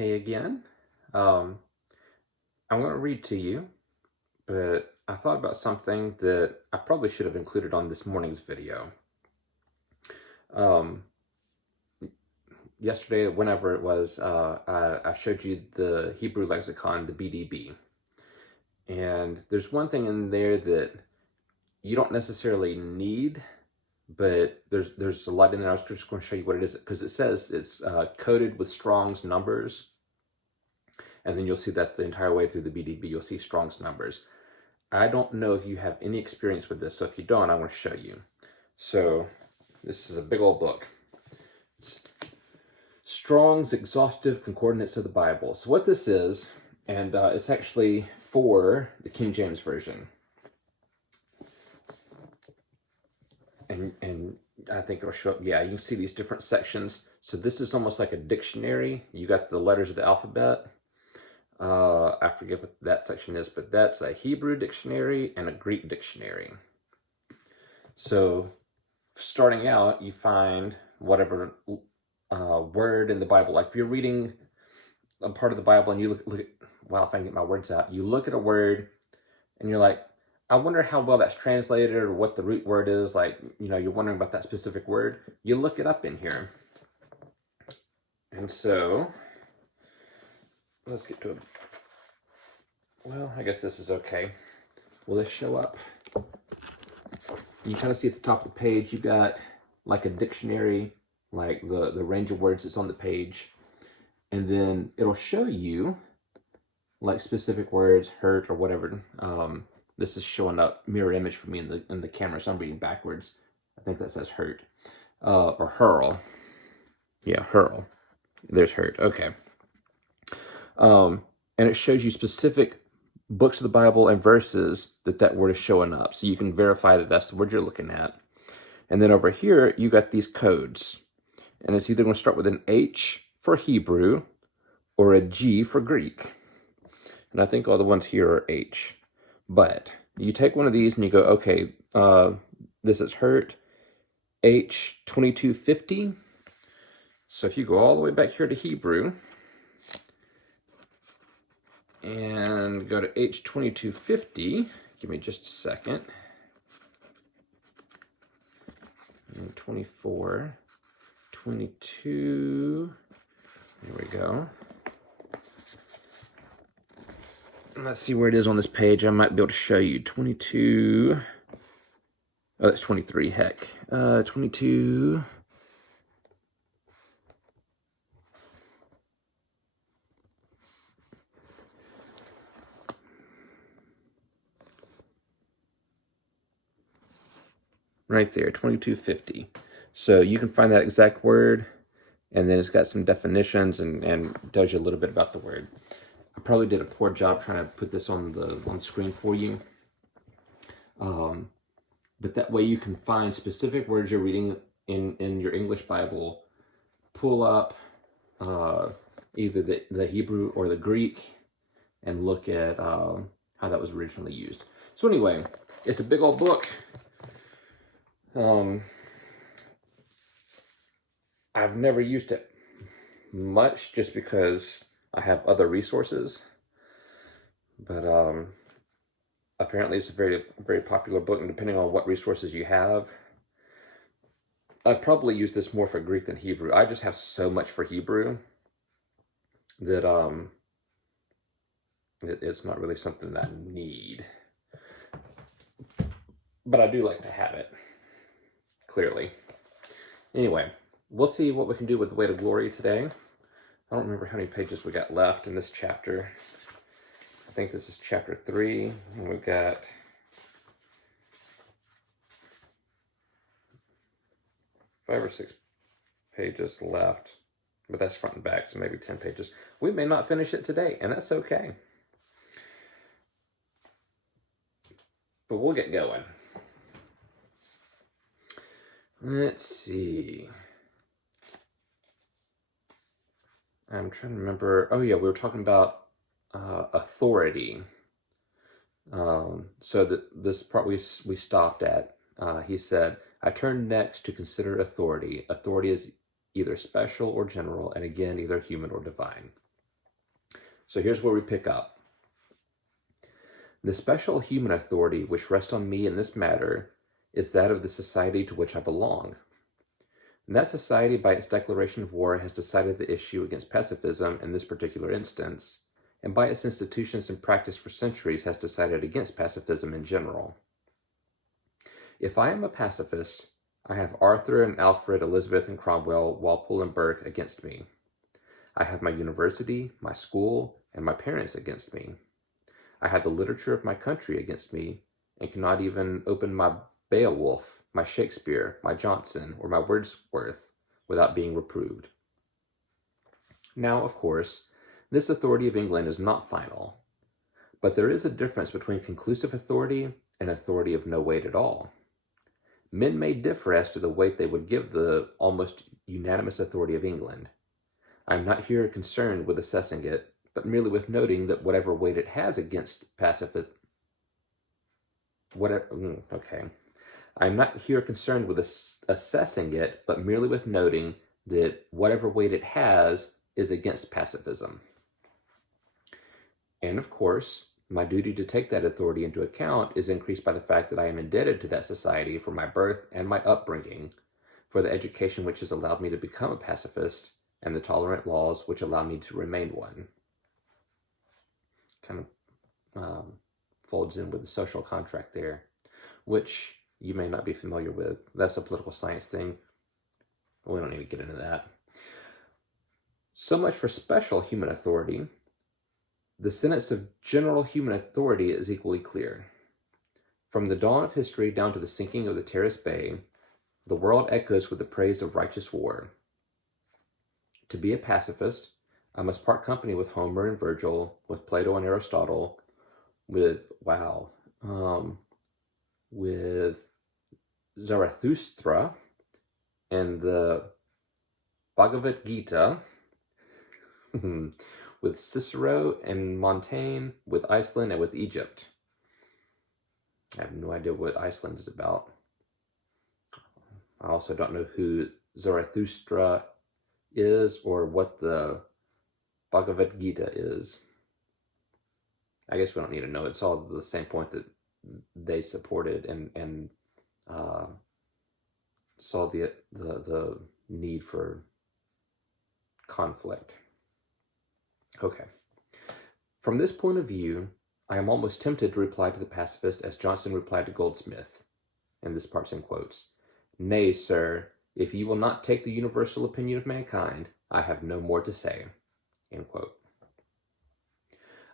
Hey again. Um, I'm going to read to you, but I thought about something that I probably should have included on this morning's video. Um, Yesterday, whenever it was, I showed you the Hebrew lexicon, the BDB. And there's one thing in there that you don't necessarily need, but there's a lot in there. I was just going to show you what it is because it says it's coded with Strong's numbers. And then you'll see that the entire way through the BDB, you'll see Strong's numbers. I don't know if you have any experience with this, so if you don't, I want to show you. So this is a big old book. It's Strong's Exhaustive Concordance of the Bible. So what this is, and it's actually for the King James Version. And I think it'll show up, yeah, you can see these different sections. So this is almost like a dictionary. You got the letters of the alphabet. I forget what that section is, but that's a Hebrew dictionary and a Greek dictionary. So starting out, you find whatever word in the Bible. Like if you're reading a part of the Bible and you look at, wow, if I can get my words out, you look at a word and you're like, I wonder how well that's translated or what the root word is. Like, you're wondering about that specific word. You look it up in here. And so let's get to it. Well, I guess this is okay. Will this show up? You kind of see at the top of the page, you got like a dictionary, like the range of words that's on the page. And then it'll show you like specific words, hurt or whatever. This is showing up mirror image for me in the camera, so I'm reading backwards. I think that says hurt. Or hurl. Yeah, hurl. There's hurt. Okay. And it shows you specific books of the Bible and verses that word is showing up. So you can verify that that's the word you're looking at. And then over here, you got these codes. And it's either going to start with an H for Hebrew or a G for Greek. And I think all the ones here are H. But you take one of these and you go, okay, this is hurt, H2250. So if you go all the way back here to Hebrew and go to H2250, give me just a second. And 24, 22, there we go. Let's see where it is on this page. I might be able to show you. 22. Oh, that's 23. Heck. 22. Right there, 2250. So you can find that exact word, and then it's got some definitions and tells you a little bit about the word. I probably did a poor job trying to put this on the screen for you. But that way you can find specific words you're reading in your English Bible, pull up either the Hebrew or the Greek, and look at how that was originally used. So anyway, it's a big old book. I've never used it much just because I have other resources, but apparently it's a very, very popular book, and depending on what resources you have, I'd probably use this more for Greek than Hebrew. I just have so much for Hebrew that it's not really something that I need, but I do like to have it, clearly. Anyway, we'll see what we can do with the Way to Glory today. I don't remember how many pages we got left in this chapter. I think this is chapter 3, and we've got 5 or 6 pages left, but that's front and back, so maybe 10 pages. We may not finish it today, and that's okay. But we'll get going. Let's see. I'm trying to remember. Oh yeah, we were talking about authority. So this part we stopped at. He said, I turn next to consider authority. Authority is either special or general, and again, either human or divine. So here's where we pick up. The special human authority which rests on me in this matter is that of the society to which I belong. And that society, by its declaration of war, has decided the issue against pacifism in this particular instance, and by its institutions and practice for centuries has decided against pacifism in general. If I am a pacifist, I have Arthur and Alfred, Elizabeth and Cromwell, Walpole and Burke against me. I have my university, my school, and my parents against me. I have the literature of my country against me, and cannot even open my Beowulf, my Shakespeare, my Johnson, or my Wordsworth without being reproved. Now, of course, this authority of England is not final, but there is a difference between conclusive authority and authority of no weight at all. Men may differ as to the weight they would give the almost unanimous authority of England. I am not here concerned with assessing it, but merely with noting that whatever weight it has against pacifism, I'm not here concerned with assessing it, but merely with noting that whatever weight it has is against pacifism. And of course, my duty to take that authority into account is increased by the fact that I am indebted to that society for my birth and my upbringing, for the education which has allowed me to become a pacifist, and the tolerant laws which allow me to remain one. Kind of folds in with the social contract there, which you may not be familiar with. That's a political science thing. We don't need to get into that. So much for special human authority. The sentence of general human authority is equally clear. From the dawn of history down to the sinking of the Terrace Bay, the world echoes with the praise of righteous war. To be a pacifist, I must part company with Homer and Virgil, with Plato and Aristotle, with Zarathustra and the Bhagavad Gita, with Cicero and Montaigne, with Iceland and with Egypt. I have no idea what Iceland is about. I also don't know who Zarathustra is or what the Bhagavad Gita is. I guess we don't need to know. It's all the same point that they supported and saw the need for conflict. Okay. From this point of view, I am almost tempted to reply to the pacifist as Johnson replied to Goldsmith, and this part's in quotes. Nay, sir, if you will not take the universal opinion of mankind, I have no more to say. End quote.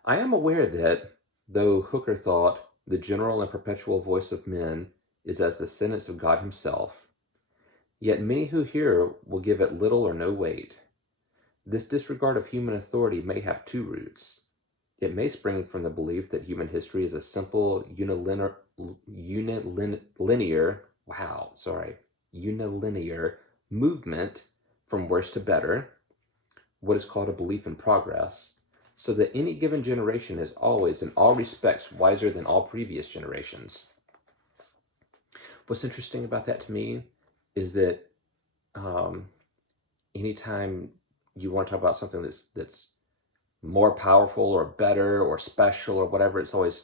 I am aware that, though Hooker thought the general and perpetual voice of men is as the sentence of God himself, yet many who hear will give it little or no weight. This disregard of human authority may have two roots. It may spring from the belief that human history is a simple unilinear movement from worse to better, what is called a belief in progress, so that any given generation is always, in all respects, wiser than all previous generations. What's interesting about that to me is that anytime you want to talk about something that's more powerful or better or special or whatever, it's always,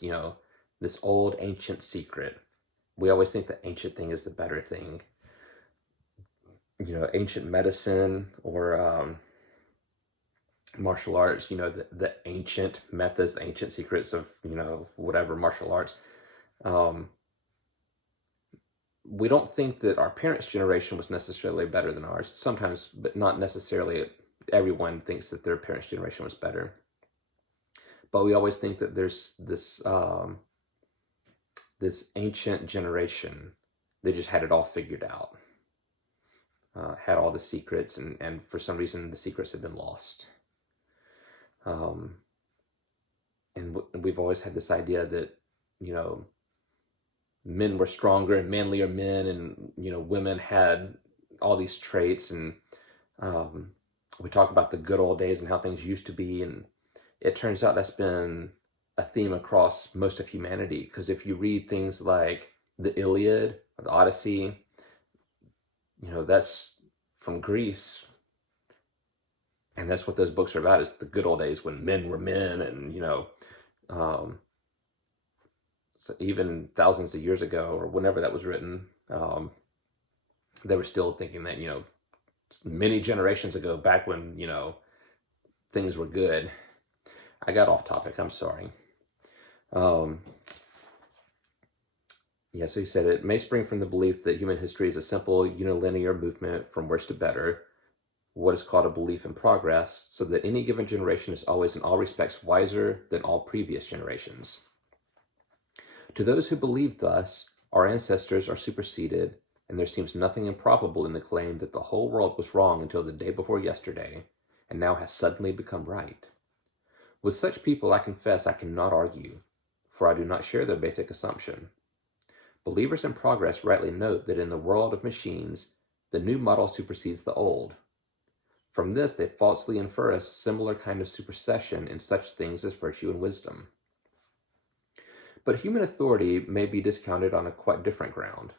this old ancient secret. We always think the ancient thing is the better thing. Ancient medicine or martial arts, the ancient methods, the ancient secrets of, whatever martial arts. We don't think that our parents' generation was necessarily better than ours. Sometimes, but not necessarily everyone thinks that their parents' generation was better. But we always think that there's this ancient generation, they just had it all figured out. Had all the secrets, and for some reason the secrets have been lost. And we've always had this idea that, men were stronger and manlier men, and, women had all these traits, and we talk about the good old days and how things used to be, and it turns out that's been a theme across most of humanity, because if you read things like the Iliad or the Odyssey, that's from Greece, And that's what those books are about, is the good old days when men were men, and, so even thousands of years ago, or whenever that was written, they were still thinking that, many generations ago, back when, things were good. I got off topic, I'm sorry. Yeah, so he said it may spring from the belief that human history is a simple unilinear movement from worse to better, what is called a belief in progress, so that any given generation is always in all respects wiser than all previous generations. To those who believe thus, our ancestors are superseded, and there seems nothing improbable in the claim that the whole world was wrong until the day before yesterday, and now has suddenly become right. With such people, I confess I cannot argue, for I do not share their basic assumption. Believers in progress rightly note that in the world of machines, the new model supersedes the old. From this, they falsely infer a similar kind of supersession in such things as virtue and wisdom. But human authority may be discounted on a quite different ground.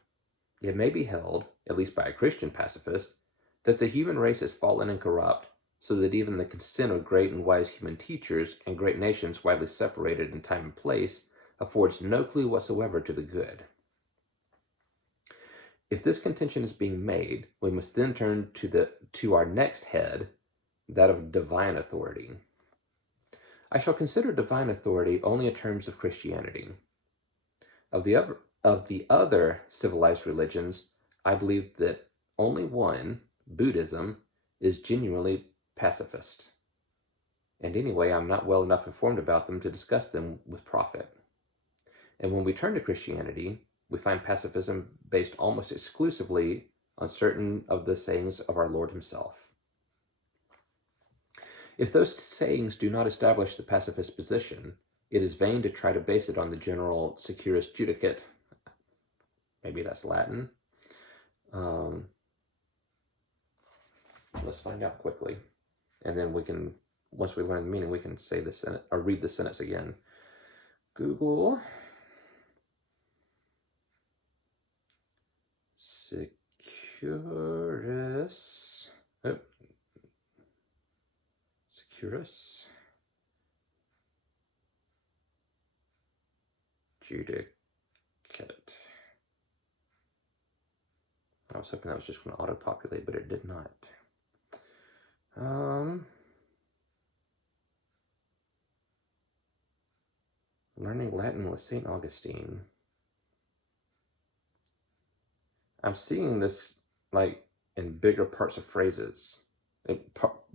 It may be held, at least by a Christian pacifist, that the human race is fallen and corrupt, so that even the consent of great and wise human teachers and great nations widely separated in time and place affords no clue whatsoever to the good. If this contention is being made, we must then turn to our next head, that of divine authority. I shall consider divine authority only in terms of Christianity. Of the other civilized religions, I believe that only one, Buddhism, is genuinely pacifist. And anyway, I'm not well enough informed about them to discuss them with profit. And when we turn to Christianity, we find pacifism based almost exclusively on certain of the sayings of our Lord himself. If those sayings do not establish the pacifist position, it is vain to try to base it on the general securus judicat. Maybe that's Latin. Let's find out quickly. And then we can, once we learn the meaning, we can say the sentence or read the sentence again. Google securus. Securus judicat. I was hoping that was just going to auto-populate, but it did not. Learning Latin with St. Augustine. I'm seeing this like in bigger parts of phrases,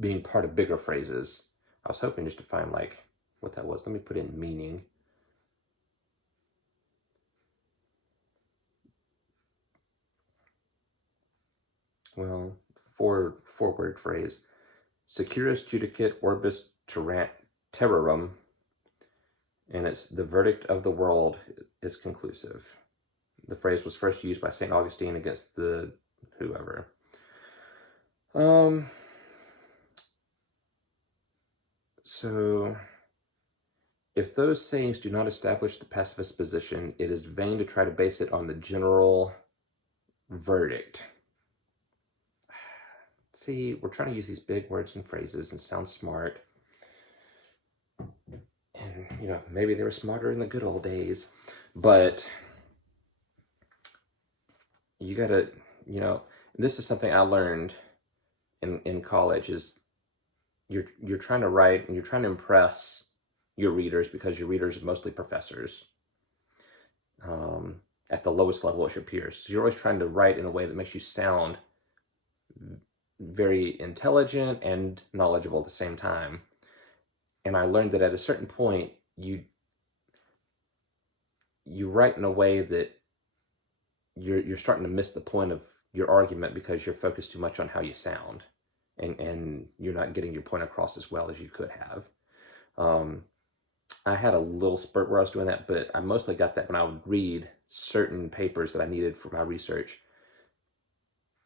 being part of bigger phrases. I was hoping just to find like what that was. Let me put in meaning. Well, four-word phrase. Securus judicat orbis terrarum, and it's the verdict of the world is conclusive. The phrase was first used by St. Augustine against the whoever. So, if those sayings do not establish the pacifist position, it is vain to try to base it on the general verdict. See, we're trying to use these big words and phrases and sound smart. And, maybe they were smarter in the good old days. But you gotta, this is something I learned in college, is you're trying to write and you're trying to impress your readers, because your readers are mostly professors. At the lowest level as your peers. So you're always trying to write in a way that makes you sound very intelligent and knowledgeable at the same time. And I learned that at a certain point, you write in a way that you're starting to miss the point of your argument, because you're focused too much on how you sound, and you're not getting your point across as well as you could have. I had a little spurt where I was doing that, but I mostly got that when I would read certain papers that I needed for my research.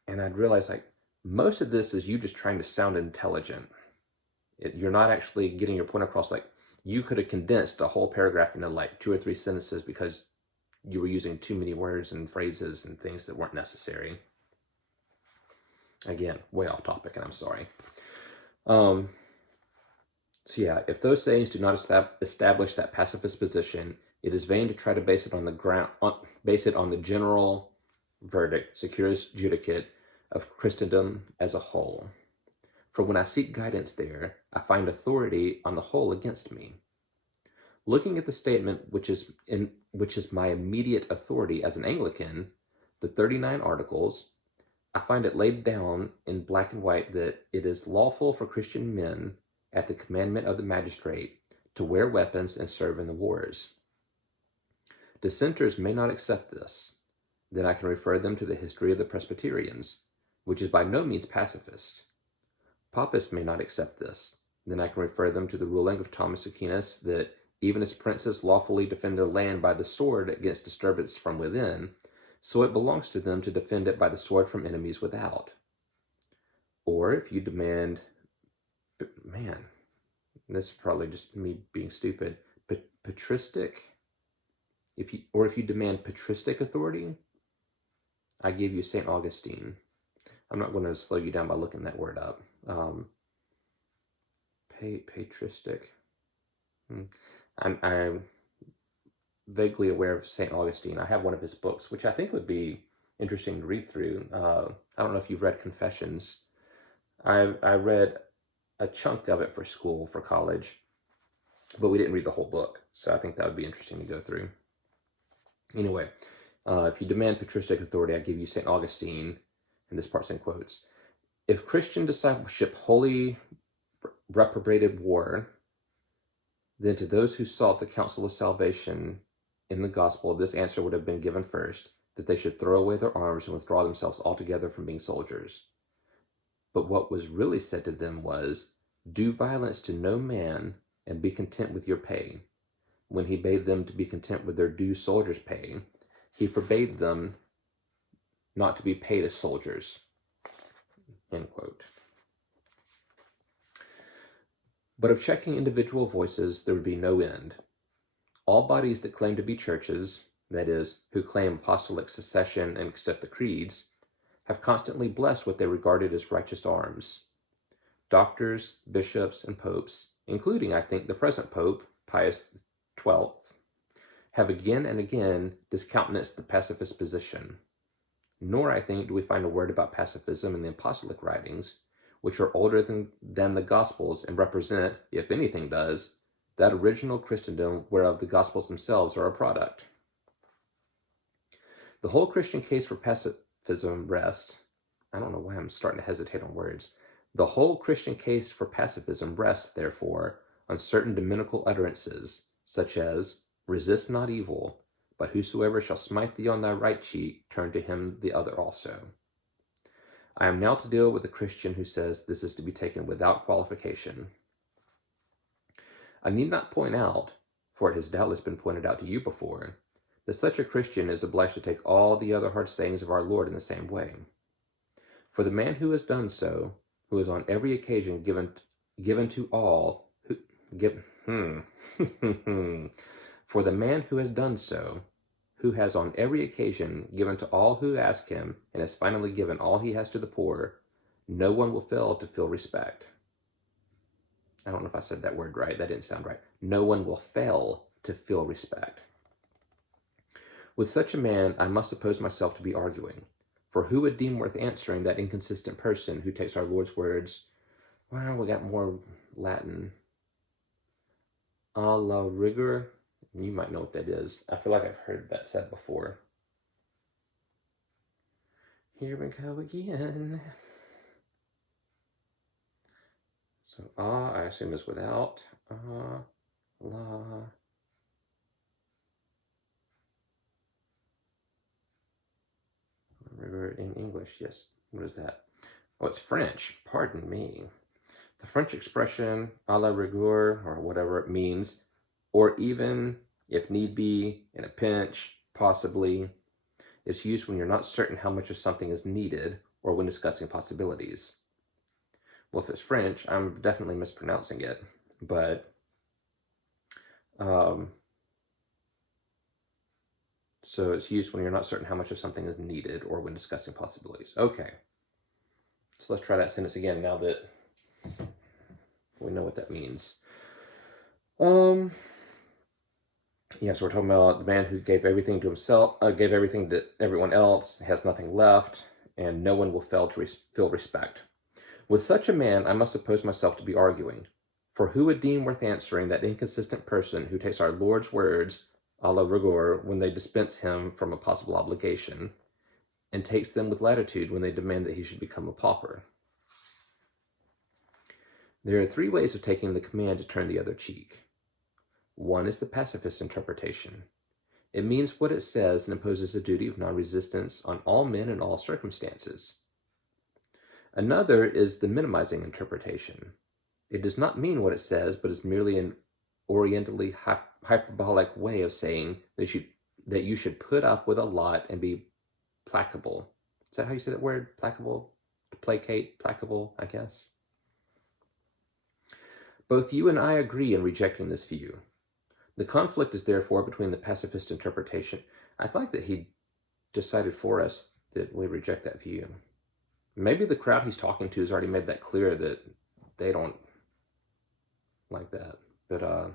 And I'd realize, like, most of this is you just trying to sound intelligent. You're not actually getting your point across. Like, you could have condensed a whole paragraph into like 2 or 3 sentences because you were using too many words and phrases and things that weren't necessary. Again, way off topic, and I'm sorry. Um, so yeah, if those sayings do not establish that pacifist position, it is vain to try to base it on the general verdict, securus judicate, of Christendom as a whole. For when I seek guidance there, I find authority on the whole against me. Looking at the statement, which is my immediate authority as an Anglican, the 39 Articles, I find it laid down in black and white that it is lawful for Christian men, at the commandment of the magistrate, to wear weapons and serve in the wars. Dissenters may not accept this. Then I can refer them to the history of the Presbyterians, which is by no means pacifist. Papists may not accept this. Then I can refer them to the ruling of Thomas Aquinas that even as princes lawfully defend their land by the sword against disturbance from within, so it belongs to them to defend it by the sword from enemies without. Or if you demand, man, this is probably just me being stupid, but patristic, if you demand patristic authority, I give you St. Augustine. I'm not going to slow you down by looking that word up. Patristic. I'm vaguely aware of St. Augustine. I have one of his books, which I think would be interesting to read through. I don't know if you've read Confessions. I read a chunk of it for school, for college, but we didn't read the whole book, so I think that would be interesting to go through. Anyway, if you demand patristic authority, I give you St. Augustine, and this part's in quotes. If Christian discipleship wholly reprobated war, then to those who sought the counsel of salvation in the gospel, this answer would have been given first, that they should throw away their arms and withdraw themselves altogether from being soldiers. But what was really said to them was, do violence to no man and be content with your pay. When he bade them to be content with their due soldier's pay, he forbade them not to be paid as soldiers. End quote. But of checking individual voices, there would be no end. All bodies that claim to be churches, that is, who claim apostolic succession and accept the creeds, have constantly blessed what they regarded as righteous arms. Doctors, bishops, and popes, including, I think, the present Pope, Pius XII, have again and again discountenanced the pacifist position. Nor, I think, do we find a word about pacifism in the apostolic writings, which are older than the Gospels and represent, if anything does, that original Christendom whereof the Gospels themselves are a product. The whole Christian case for pacifism rests, I don't know why I'm starting to hesitate on words, the whole Christian case for pacifism rests, therefore, on certain dominical utterances, such as, resist not evil, but whosoever shall smite thee on thy right cheek, turn to him the other also. I am now to deal with a Christian who says this is to be taken without qualification. I need not point out, for it has doubtless been pointed out to you before, that such a Christian is obliged to take all the other hard sayings of our Lord in the same way. For the man who has done so, who is on every occasion given to all who for the man who has done so, who has on every occasion given to all who ask him, and has finally given all he has to the poor, no one will fail to feel respect. I don't know if I said that word right. That didn't sound right. No one will fail to feel respect. With such a man, I must suppose myself to be arguing. For who would deem worth answering that inconsistent person who takes our Lord's words, well, we got more Latin, a la rigueur? You might know what that is. I feel like I've heard that said before. Here we go again. So, I assume is without. La. Rigueur in English, yes. What is that? Oh, it's French. Pardon me. The French expression a la rigueur, or whatever it means, or even, if need be, in a pinch, possibly, is used when you're not certain how much of something is needed or when discussing possibilities. Well, if it's French, I'm definitely mispronouncing it, but so it's used when you're not certain how much of something is needed or when discussing possibilities. Okay, so let's try that sentence again now that We know what that means. Yeah, so we're talking about the man who gave everything to himself, gave everything to everyone else, has nothing left, and no one will fail to feel respect. With such a man, I must suppose myself to be arguing. For who would deem worth answering that inconsistent person who takes our Lord's words a la rigueur when they dispense him from a possible obligation, and takes them with latitude when they demand that he should become a pauper? There are three ways of taking the command to turn the other cheek. One is the pacifist interpretation. It means what it says and imposes a duty of non-resistance on all men in all circumstances. Another is the minimizing interpretation. It does not mean what it says, but is merely an orientally hyperbolic way of saying that you should put up with a lot and be placable. Is that how you say that word? Placable? To placate? Placable, I guess. Both you and I agree in rejecting this view. The conflict is therefore between the pacifist interpretation. I like that he decided for us that we reject that view. Maybe the crowd he's talking to has already made that clear that they don't like that. But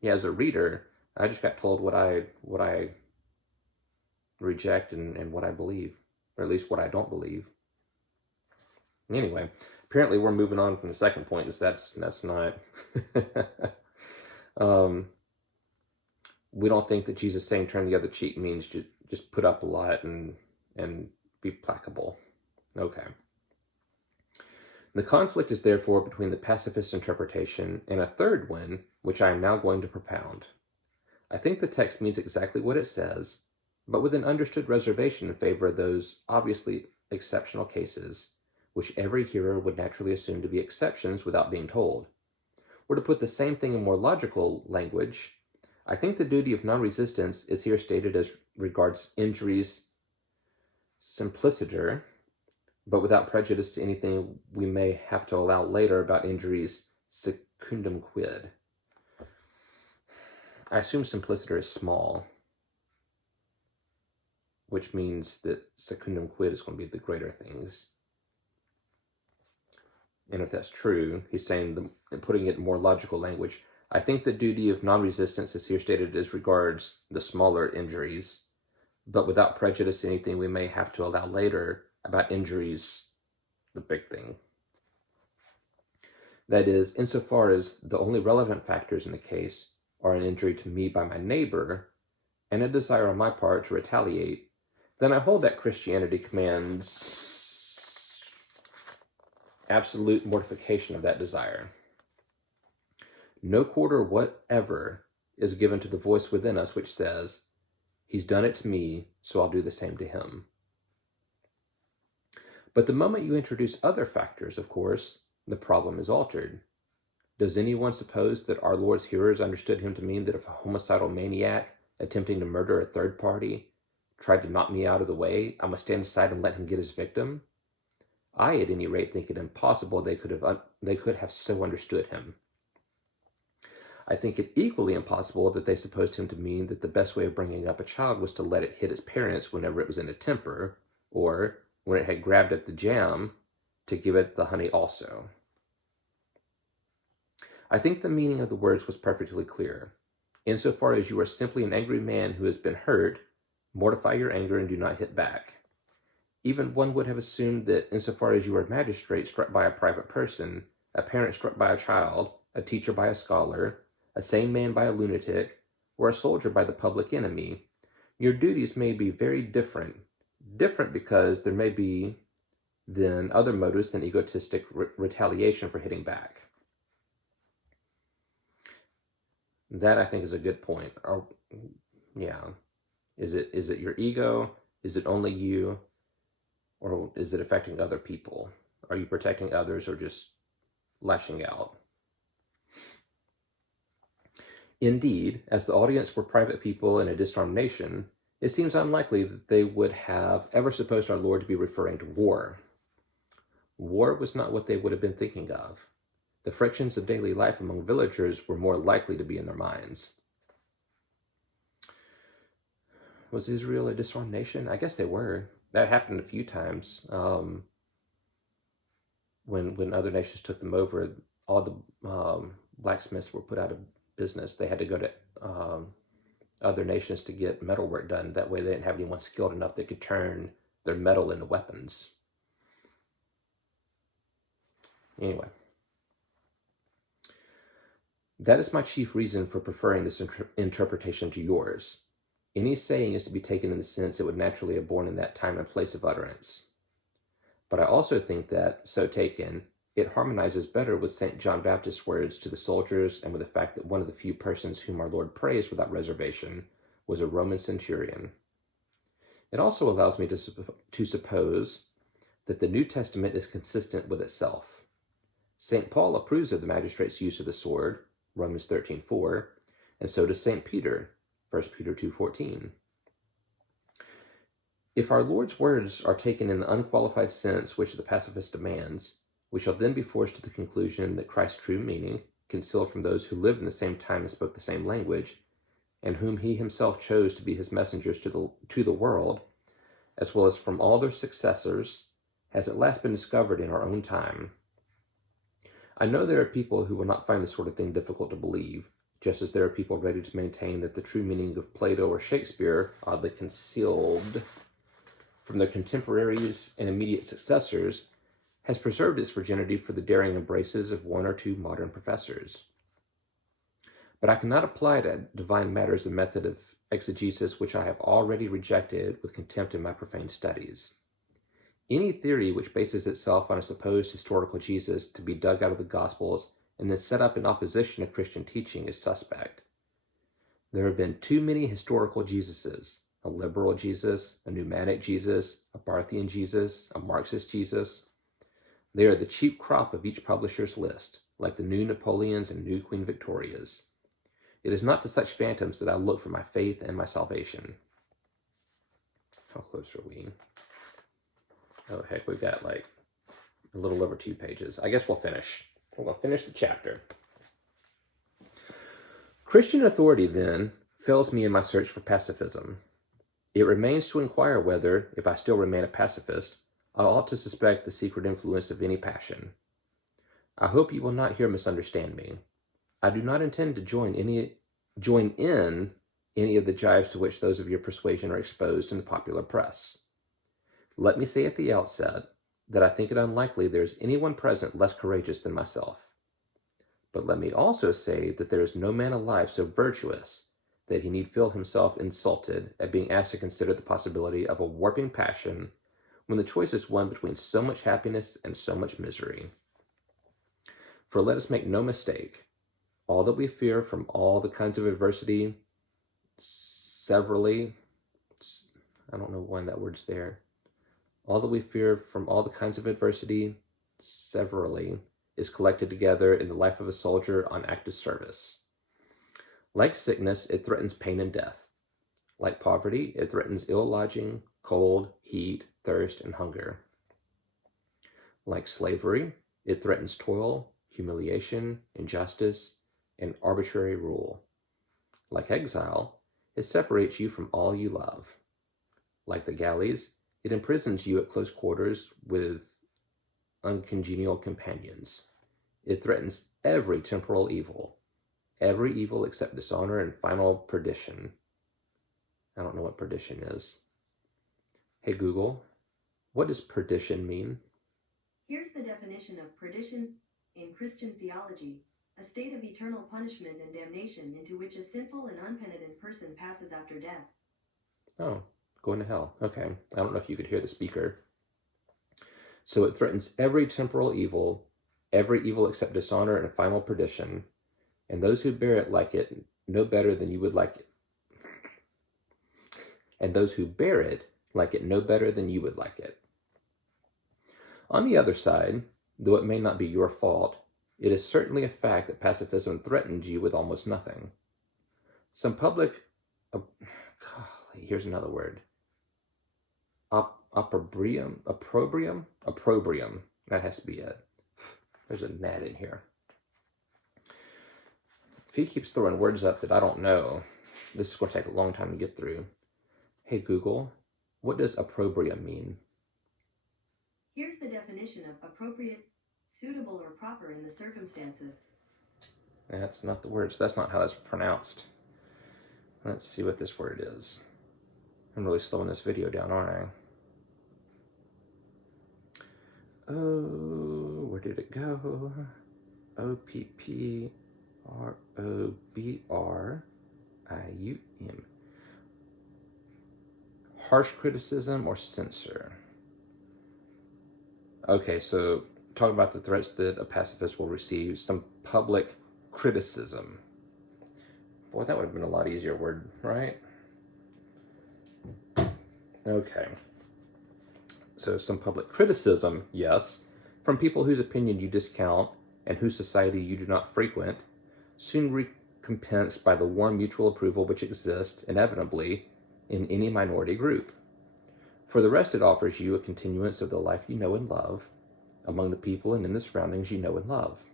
yeah, as a reader, I just got told what I reject and what I believe, or at least what I don't believe. Anyway, apparently we're moving on from the second point, because that's not. We don't think that Jesus saying turn the other cheek means just put up a lot and be placable. Okay. The conflict is therefore between the pacifist interpretation and a third one, which I am now going to propound. I think the text means exactly what it says, but with an understood reservation in favor of those obviously exceptional cases, which every hearer would naturally assume to be exceptions without being told. Or to put the same thing in more logical language, I think the duty of non-resistance is here stated as regards injuries simpliciter, but without prejudice to anything we may have to allow later about injuries secundum quid. I assume simpliciter is small, which means that secundum quid is going to be the greater things. And if that's true, he's saying, putting it in more logical language, I think the duty of non-resistance is here stated as regards the smaller injuries, but without prejudice to anything we may have to allow later about injuries, the big thing. That is, insofar as the only relevant factors in the case are an injury to me by my neighbor and a desire on my part to retaliate, then I hold that Christianity commands absolute mortification of that desire. No quarter whatever is given to the voice within us which says, he's done it to me, so I'll do the same to him. But the moment you introduce other factors, of course, the problem is altered. Does anyone suppose that our Lord's hearers understood him to mean that if a homicidal maniac attempting to murder a third party tried to knock me out of the way, I must stand aside and let him get his victim? I, at any rate, think it impossible they could have so understood him. I think it equally impossible that they supposed him to mean that the best way of bringing up a child was to let it hit its parents whenever it was in a temper, or, when it had grabbed at the jam, to give it the honey also. I think the meaning of the words was perfectly clear. Insofar as you are simply an angry man who has been hurt, mortify your anger and do not hit back. Even one would have assumed that insofar as you are a magistrate struck by a private person, a parent struck by a child, a teacher by a scholar, a sane man by a lunatic, or a soldier by the public enemy, your duties may be very different. Different because there may be then other motives than egotistic retaliation for hitting back. That, I think, is a good point. Yeah. Is it your ego? Is it only you? Or is it affecting other people? Are you protecting others or just lashing out? Indeed, as the audience were private people in a disarmed nation, it seems unlikely that they would have ever supposed our Lord to be referring to war. War was not what they would have been thinking of. The frictions of daily life among villagers were more likely to be in their minds. Was Israel a disarmed nation? I guess they were. That happened a few times. When other nations took them over, all the blacksmiths were put out of business. They had to go to other nations to get metalwork done. That way they didn't have anyone skilled enough that could turn their metal into weapons. Anyway, that is my chief reason for preferring this interpretation to yours. Any saying is to be taken in the sense it would naturally have borne in that time and place of utterance. But I also think that, so taken, it harmonizes better with St. John Baptist's words to the soldiers and with the fact that one of the few persons whom our Lord praised without reservation was a Roman centurion. It also allows me to suppose that the New Testament is consistent with itself. St. Paul approves of the magistrate's use of the sword, Romans 13:4, and so does St. Peter, 1 Peter 2:14. If our Lord's words are taken in the unqualified sense which the pacifist demands, we shall then be forced to the conclusion that Christ's true meaning, concealed from those who lived in the same time and spoke the same language, and whom he himself chose to be his messengers to the world, as well as from all their successors, has at last been discovered in our own time. I know there are people who will not find this sort of thing difficult to believe, just as there are people ready to maintain that the true meaning of Plato or Shakespeare, oddly concealed from their contemporaries and immediate successors, has preserved its virginity for the daring embraces of one or two modern professors. But I cannot apply to divine matters a method of exegesis which I have already rejected with contempt in my profane studies. Any theory which bases itself on a supposed historical Jesus to be dug out of the Gospels and then set up in opposition to Christian teaching is suspect. There have been too many historical Jesuses, a liberal Jesus, a pneumatic Jesus, a Barthian Jesus, a Marxist Jesus. They are the cheap crop of each publisher's list, like the new Napoleons and new Queen Victorias. It is not to such phantoms that I look for my faith and my salvation. How close are we? Oh, heck, we've got like a little over 2 pages. I guess we'll finish. We're going to finish the chapter. Christian authority, then, fails me in my search for pacifism. It remains to inquire whether, if I still remain a pacifist, I ought to suspect the secret influence of any passion. I hope you will not here misunderstand me. I do not intend to join in any of the jibes to which those of your persuasion are exposed in the popular press. Let me say at the outset that I think it unlikely there is anyone present less courageous than myself. But let me also say that there is no man alive so virtuous that he need feel himself insulted at being asked to consider the possibility of a warping passion when the choice is one between so much happiness and so much misery. For let us make no mistake, all that we fear from all the kinds of adversity, severally, I don't know when that word's there, all that we fear from all the kinds of adversity, severally, is collected together in the life of a soldier on active service. Like sickness, it threatens pain and death. Like poverty, it threatens ill lodging, cold, heat, thirst, and hunger. Like slavery, it threatens toil, humiliation, injustice, and arbitrary rule. Like exile, it separates you from all you love. Like the galleys, it imprisons you at close quarters with uncongenial companions. It threatens every temporal evil except dishonor and final perdition. I don't know what perdition is. Hey Google, what does perdition mean? Here's the definition of perdition in Christian theology: a state of eternal punishment and damnation into which a sinful and unpenitent person passes after death. Oh, going to hell. Okay, I don't know if you could hear the speaker. So it threatens every temporal evil except dishonor and final perdition, and those who bear it like it no better than you would like it. And those who bear it like it no better than you would like it. On the other side, though it may not be your fault, it is certainly a fact that pacifism threatens you with almost nothing. Some public, here's another word, opprobrium, that has to be it. There's a gnat in here. If he keeps throwing words up that I don't know, this is going to take a long time to get through. Hey Google, what does opprobrium mean? Here's the definition of appropriate: suitable or proper in the circumstances. That's not the words. That's not how that's pronounced. Let's see what this word is. I'm really slowing this video down, aren't I? Oh, where did it go? OPPROBRIUM. Harsh criticism or censor. Okay, so talking about the threats that a pacifist will receive, some public criticism. Boy, that would have been a lot easier word, right? Okay. So some public criticism, yes, from people whose opinion you discount and whose society you do not frequent, soon recompensed by the warm mutual approval which exists, inevitably, in any minority group. For the rest, it offers you a continuance of the life you know and love, among the people and in the surroundings you know and love.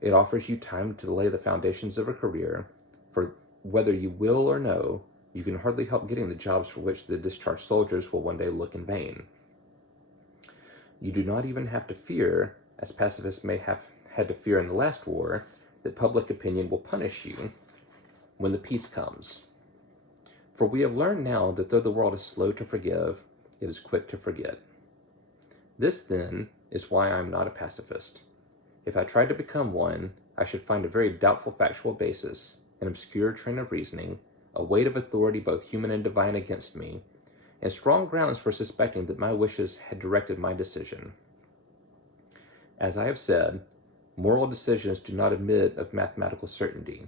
It offers you time to lay the foundations of a career, for whether you will or no, you can hardly help getting the jobs for which the discharged soldiers will one day look in vain. You do not even have to fear, as pacifists may have had to fear in the last war, that public opinion will punish you when the peace comes. For we have learned now that though the world is slow to forgive, it is quick to forget. This, then, is why I am not a pacifist. If I tried to become one, I should find a very doubtful factual basis, an obscure train of reasoning, a weight of authority both human and divine against me, and strong grounds for suspecting that my wishes had directed my decision. As I have said, moral decisions do not admit of mathematical certainty.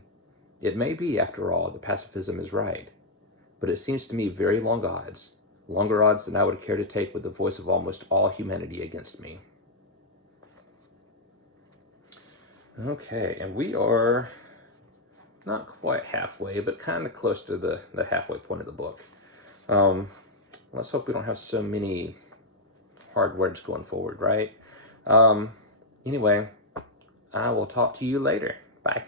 It may be, after all, that pacifism is right, but it seems to me very long odds, longer odds than I would care to take with the voice of almost all humanity against me. Okay, and we are not quite halfway, but kind of close to the halfway point of the book. Let's hope we don't have so many hard words going forward, right? Anyway, I will talk to you later. Bye.